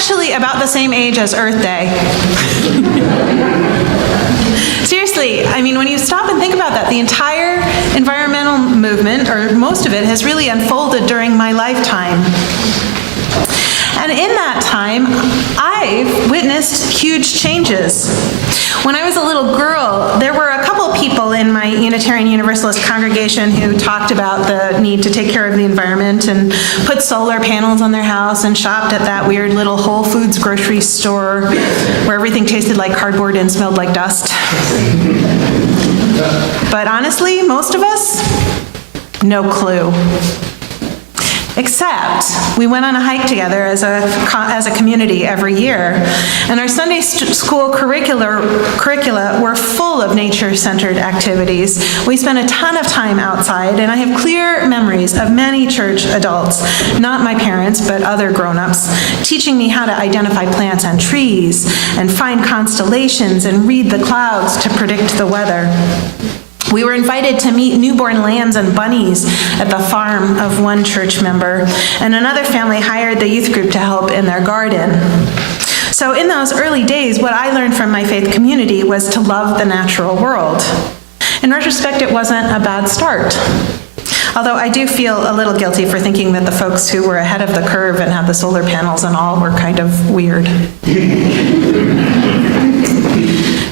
actually about the same age as Earth Day. Seriously, I mean, when you stop and think about that, the entire environmental movement, or most of it, has really unfolded during my lifetime. And in that time, I've witnessed huge changes. When I was a little girl, there were a couple people in my Unitarian Universalist congregation who talked about the need to take care of the environment and put solar panels on their house and shopped at that weird little Whole Foods grocery store where everything tasted like cardboard and smelled like dust. But honestly, most of us, no clue. Except we went on a hike together as a community every year, and our Sunday school curricula were full of nature-centered activities. We spent a ton of time outside, and I have clear memories of many church adults, not my parents, but other grown-ups, teaching me how to identify plants and trees, and find constellations, and read the clouds to predict the weather. We were invited to meet newborn lambs and bunnies at the farm of one church member, and another family hired the youth group to help in their garden. So in those early days, what I learned from my faith community was to love the natural world. In retrospect, it wasn't a bad start. Although I do feel a little guilty for thinking that the folks who were ahead of the curve and had the solar panels and all were kind of weird.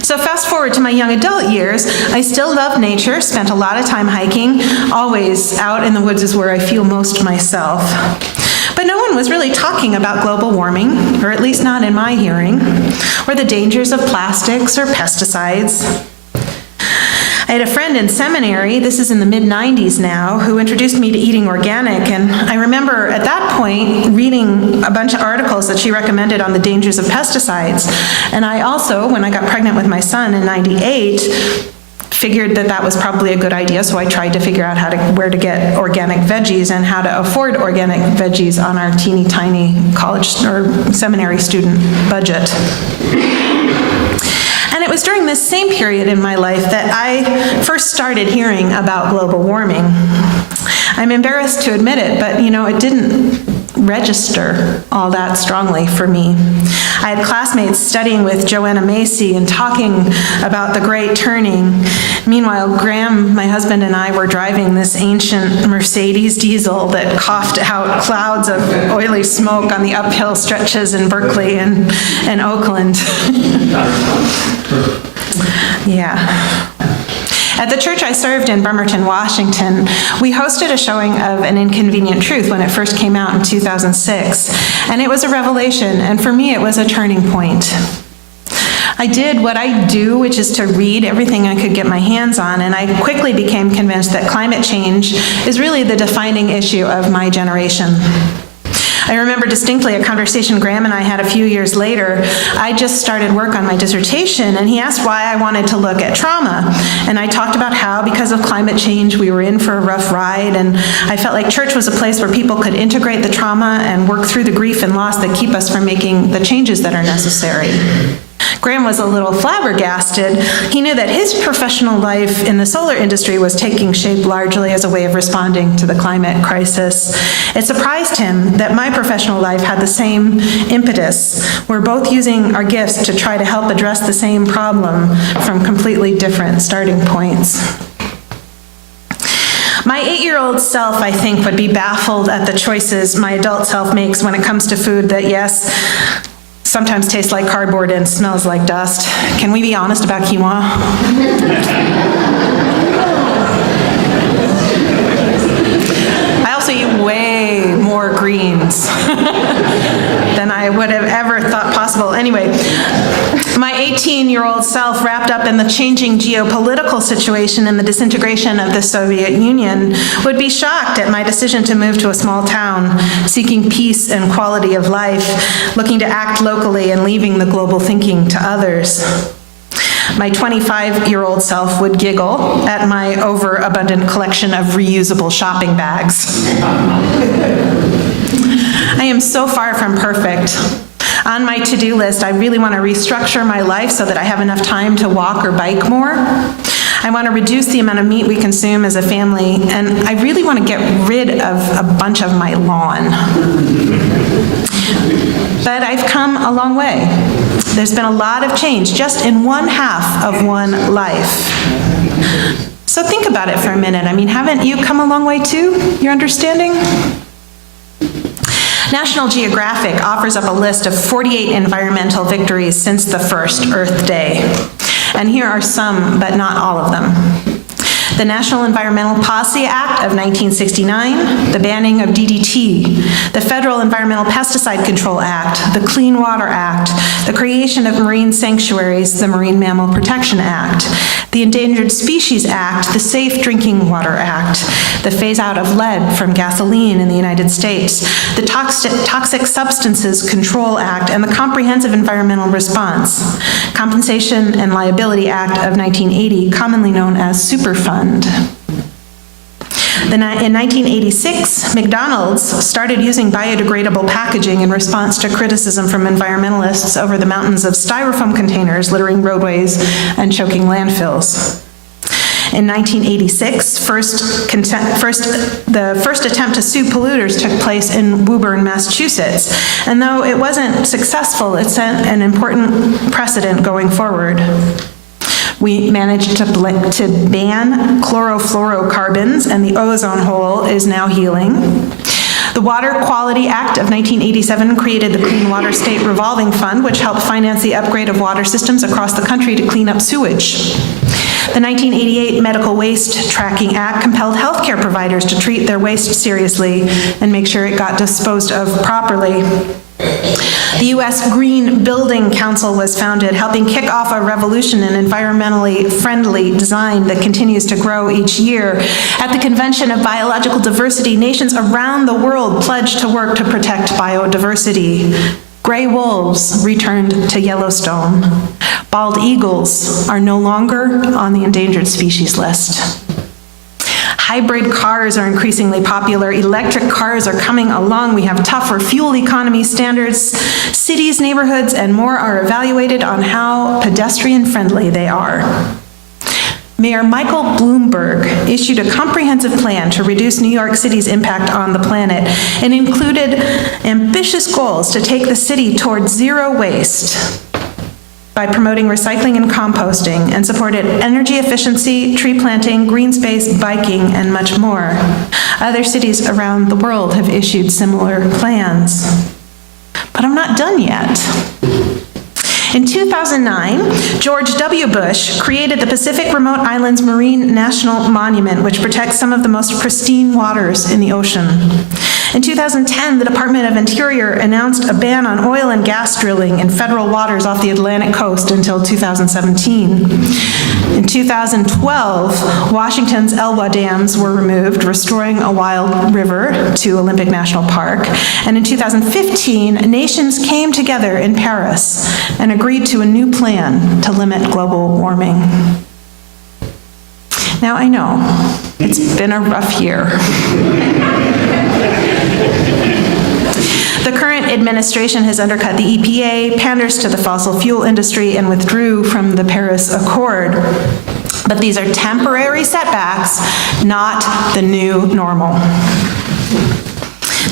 So fast forward to my young adult years, I still love nature, spent a lot of time hiking, always out in the woods is where I feel most myself. But no one was really talking about global warming, or at least not in my hearing, or the dangers of plastics or pesticides. I had a friend in seminary, this is in the mid-90s now, who introduced me to eating organic, and I remember at that point reading a bunch of articles that she recommended on the dangers of pesticides. And I also, when I got pregnant with my son in '98, figured that that was probably a good idea, so I tried to figure out where to get organic veggies and how to afford organic veggies on our teeny tiny college or seminary student budget. And it was during this same period in my life that I first started hearing about global warming. I'm embarrassed to admit it, but it didn't register all that strongly for me. I had classmates studying with Joanna Macy and talking about the Great Turning. Meanwhile, Graham, my husband, and I were driving this ancient Mercedes diesel that coughed out clouds of oily smoke on the uphill stretches in Berkeley and Oakland. Yeah. At the church I served in Bremerton, Washington, we hosted a showing of An Inconvenient Truth when it first came out in 2006, and it was a revelation, and for me it was a turning point. I did what I do, which is to read everything I could get my hands on, and I quickly became convinced that climate change is really the defining issue of my generation. I remember distinctly a conversation Graham and I had a few years later. I just started work on my dissertation, and he asked why I wanted to look at trauma. And I talked about how, because of climate change, we were in for a rough ride, and I felt like church was a place where people could integrate the trauma and work through the grief and loss that keep us from making the changes that are necessary. Graham was a little flabbergasted. He knew that his professional life in the solar industry was taking shape largely as a way of responding to the climate crisis. It surprised him that my professional life had the same impetus. We're both using our gifts to try to help address the same problem from completely different starting points. My 8-year-old self, I think, would be baffled at the choices my adult self makes when it comes to food that, yes, sometimes tastes like cardboard and smells like dust. Can we be honest about quinoa? I also eat way more greens than I would have ever thought possible. Anyway, my 18-year-old self, wrapped up in the changing geopolitical situation and the disintegration of the Soviet Union, would be shocked at my decision to move to a small town, seeking peace and quality of life, looking to act locally and leaving the global thinking to others. My 25-year-old self would giggle at my overabundant collection of reusable shopping bags. I am so far from perfect. On my to-do list, I really want to restructure my life so that I have enough time to walk or bike more. I want to reduce the amount of meat we consume as a family, and I really want to get rid of a bunch of my lawn. But but I've come a long way. There's been a lot of change just in one half of one life. So think about it for a minute. I mean, haven't you come a long way too? Your understanding? National Geographic offers up a list of 48 environmental victories since the first Earth Day. And here are some, but not all of them. The National Environmental Policy Act of 1969, the banning of DDT, the Federal Environmental Pesticide Control Act, the Clean Water Act, the creation of marine sanctuaries, the Marine Mammal Protection Act, the Endangered Species Act, the Safe Drinking Water Act, the phase out of lead from gasoline in the United States, the Toxic Substances Control Act, and the Comprehensive Environmental Response, Compensation and Liability Act of 1980, commonly known as Superfund. In 1986, McDonald's started using biodegradable packaging in response to criticism from environmentalists over the mountains of styrofoam containers littering roadways and choking landfills. In 1986, the first attempt to sue polluters took place in Woburn, Massachusetts, and though it wasn't successful, it set an important precedent going forward. We managed to ban chlorofluorocarbons, and the ozone hole is now healing. The Water Quality Act of 1987 created the Clean Water State Revolving Fund, which helped finance the upgrade of water systems across the country to clean up sewage. The 1988 Medical Waste Tracking Act compelled healthcare providers to treat their waste seriously and make sure it got disposed of properly. The U.S. Green Building Council was founded, helping kick off a revolution in environmentally friendly design that continues to grow each year. At the Convention of Biological Diversity, nations around the world pledged to work to protect biodiversity. Gray wolves returned to Yellowstone. Bald eagles are no longer on the endangered species list. Hybrid cars are increasingly popular. Electric cars are coming along. We have tougher fuel economy standards. Cities, neighborhoods, and more are evaluated on how pedestrian-friendly they are. Mayor Michael Bloomberg issued a comprehensive plan to reduce New York City's impact on the planet and included ambitious goals to take the city towards zero waste by promoting recycling and composting, and supported energy efficiency, tree planting, green space, biking, and much more. Other cities around the world have issued similar plans. But I'm not done yet. In 2009, George W. Bush created the Pacific Remote Islands Marine National Monument, which protects some of the most pristine waters in the ocean. In 2010, the Department of Interior announced a ban on oil and gas drilling in federal waters off the Atlantic coast until 2017. In 2012, Washington's Elwha dams were removed, restoring a wild river to Olympic National Park. And in 2015, nations came together in Paris and agreed to a new plan to limit global warming. Now, I know, it's been a rough year. The current administration has undercut the EPA, panders to the fossil fuel industry, and withdrew from the Paris Accord. But these are temporary setbacks, not the new normal.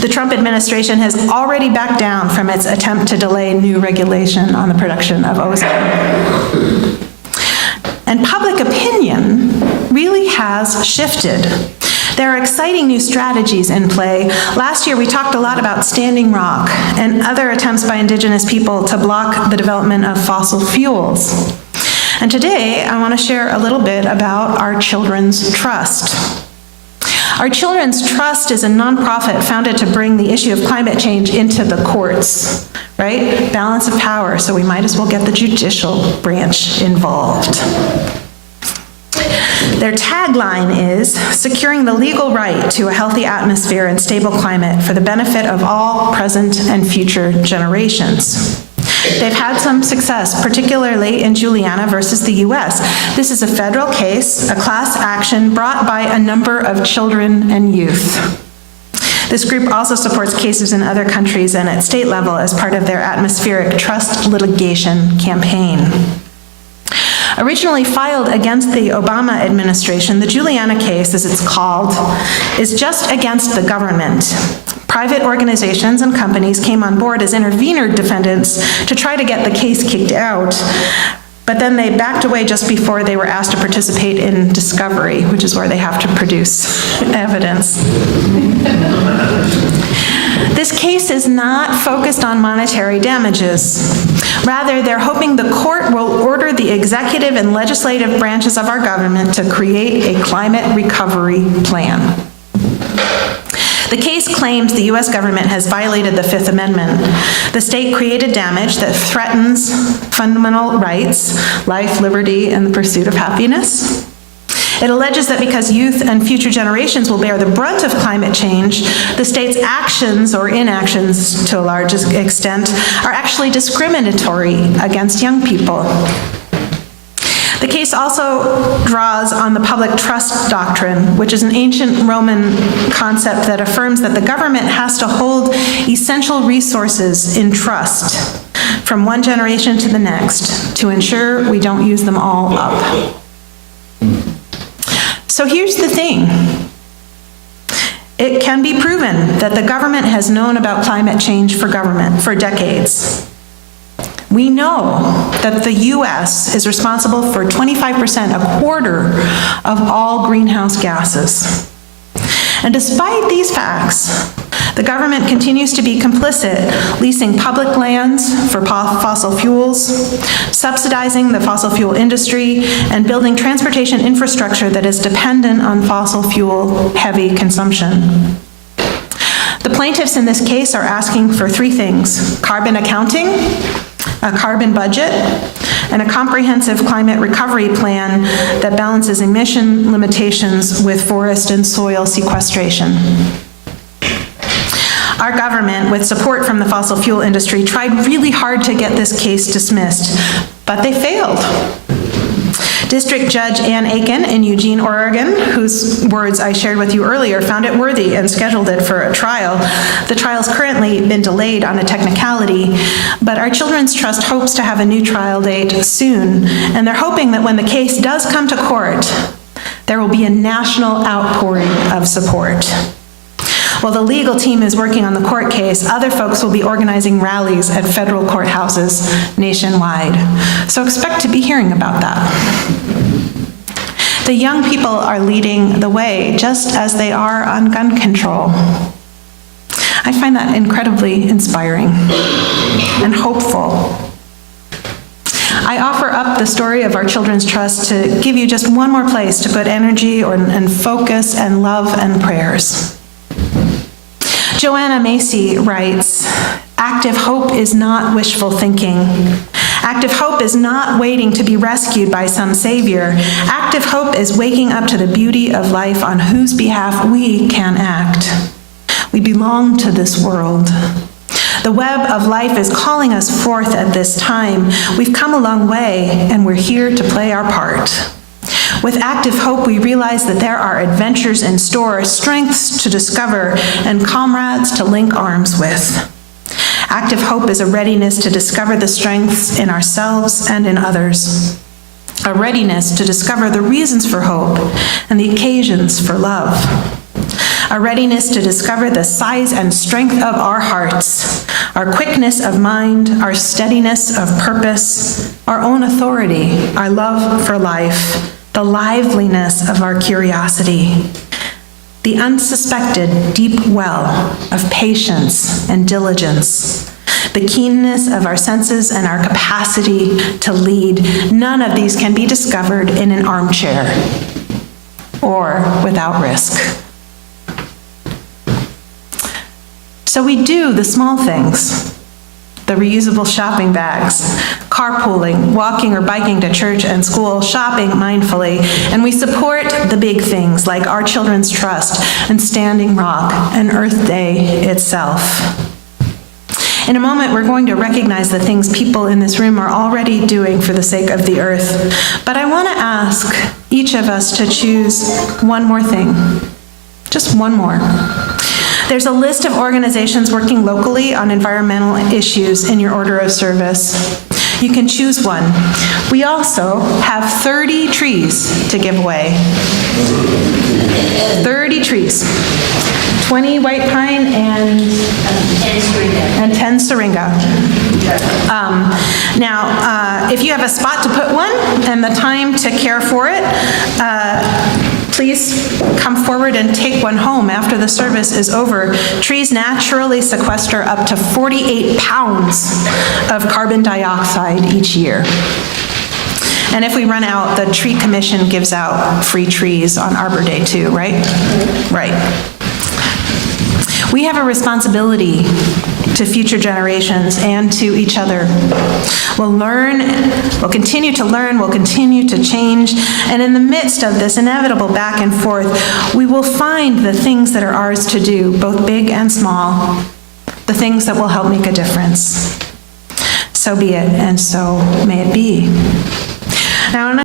The Trump administration has already backed down from its attempt to delay new regulation on the production of ozone. And public opinion really has shifted. There are exciting new strategies in play. Last year, we talked a lot about Standing Rock and other attempts by Indigenous people to block the development of fossil fuels. And today, I want to share a little bit about Our Children's Trust. Our Children's Trust is a nonprofit founded to bring the issue of climate change into the courts, right? Balance of power, so we might as well get the judicial branch involved. Their tagline is, securing the legal right to a healthy atmosphere and stable climate for the benefit of all present and future generations. They've had some success, particularly in Juliana versus the U.S. This is a federal case, a class action brought by a number of children and youth. This group also supports cases in other countries and at state level as part of their atmospheric trust litigation campaign. Originally filed against the Obama administration, the Juliana case, as it's called, is just against the government. Private organizations and companies came on board as intervener defendants to try to get the case kicked out, but then they backed away just before they were asked to participate in discovery, which is where they have to produce evidence. This case is not focused on monetary damages. Rather, they're hoping the court will order the executive and legislative branches of our government to create a climate recovery plan. The case claims the U.S. government has violated the Fifth Amendment. The state-created damage that threatens fundamental rights, life, liberty, and the pursuit of happiness. It alleges that because youth and future generations will bear the brunt of climate change, the state's actions or inactions, to a large extent, are actually discriminatory against young people. The case also draws on the public trust doctrine, which is an ancient Roman concept that affirms that the government has to hold essential resources in trust from one generation to the next to ensure we don't use them all up. So here's the thing. It can be proven that the government has known about climate change for decades. We know that the U.S. is responsible for 25%, a quarter of all greenhouse gases. And despite these facts, the government continues to be complicit, leasing public lands for fossil fuels, subsidizing the fossil fuel industry, and building transportation infrastructure that is dependent on fossil fuel heavy consumption. The plaintiffs in this case are asking for three things: carbon accounting, a carbon budget, and a comprehensive climate recovery plan that balances emission limitations with forest and soil sequestration. Our government, with support from the fossil fuel industry, tried really hard to get this case dismissed, but they failed. District Judge Ann Aiken in Eugene, Oregon, whose words I shared with you earlier, found it worthy and scheduled it for a trial. The trial's currently been delayed on a technicality, but our Children's Trust hopes to have a new trial date soon, and they're hoping that when the case does come to court, there will be a national outpouring of support. While the legal team is working on the court case, other folks will be organizing rallies at federal courthouses nationwide. So expect to be hearing about that. The young people are leading the way, just as they are on gun control. I find that incredibly inspiring and hopeful. I offer up the story of our Children's Trust to give you just one more place to put energy and focus and love and prayers. Joanna Macy writes, "Active hope is not wishful thinking. Active hope is not waiting to be rescued by some savior. Active hope is waking up to the beauty of life on whose behalf we can act. We belong to this world. The web of life is calling us forth at this time. We've come a long way, and we're here to play our part. With active hope, we realize that there are adventures in store, strengths to discover, and comrades to link arms with. Active hope is a readiness to discover the strengths in ourselves and in others, a readiness to discover the reasons for hope and the occasions for love, a readiness to discover the size and strength of our hearts, our quickness of mind, our steadiness of purpose, our own authority, our love for life, the liveliness of our curiosity, the unsuspected deep well of patience and diligence, the keenness of our senses and our capacity to lead. None of these can be discovered in an armchair or without risk. So we do the small things, the reusable shopping bags, carpooling, walking or biking to church and school, shopping mindfully, and we support the big things like our Children's Trust and Standing Rock and Earth Day itself. In a moment, we're going to recognize the things people in this room are already doing for the sake of the earth, but I want to ask each of us to choose one more thing, just one more. There's a list of organizations working locally on environmental issues in your order of service. You can choose one. We also have 30 trees to give away. 30 trees. 20 white pine and 10 syringa. Now, if you have a spot to put one and the time to care for it, please come forward and take one home after the service is over. Trees naturally sequester up to 48 pounds of carbon dioxide each year. And if we run out, the Tree Commission gives out free trees on Arbor Day too, right? Right. We have a responsibility to future generations and to each other. We'll continue to learn, we'll continue to change, and in the midst of this inevitable back and forth, we will find the things that are ours to do, both big and small, the things that will help make a difference. So be it, and so may it be. Now,